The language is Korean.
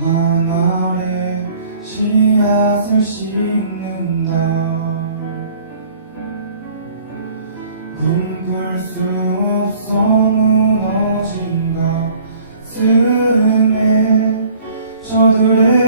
하나의 씨앗을 심는다 굶을 수 없어 무너진다 쓰름에 저들의